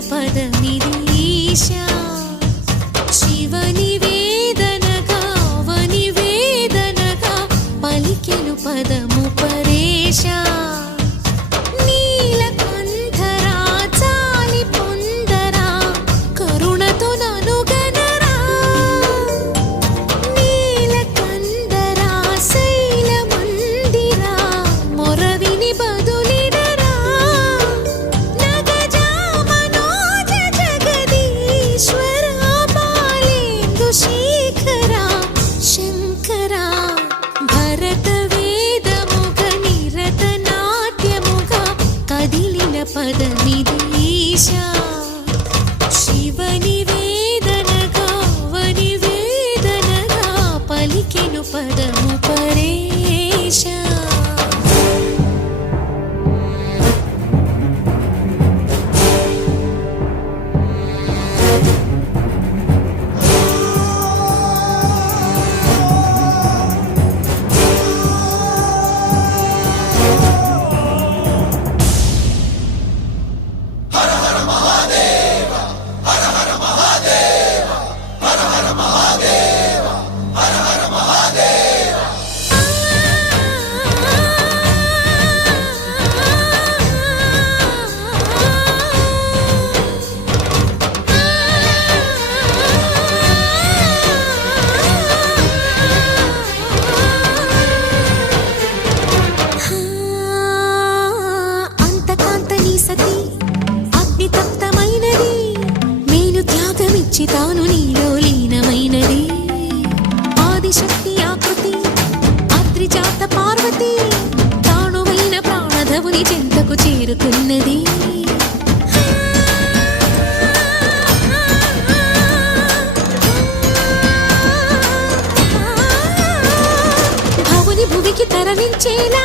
పదమిది ఈశా. శివని പദമിതീശ ശിവനി చేరుకున్నది భువికి తరలించేలా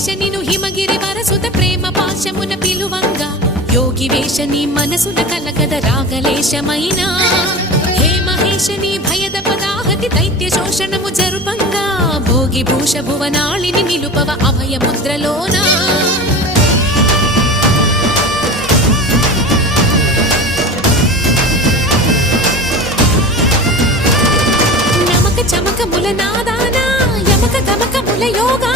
భాష నిను హిమగిరి వరసుత ప్రేమ పాశమున పిలువంగా. యోగి వేష నీ మనసున కలకద రాగలేశమైనా. హే మహేష నీ భయద పదాహతి దైత్య శోషణము జరుపంగా. భోగి భూష భువనాళిని నిలుపవ అభయ నమక చమక ముల నాదానా యమక గమక ముల యోగా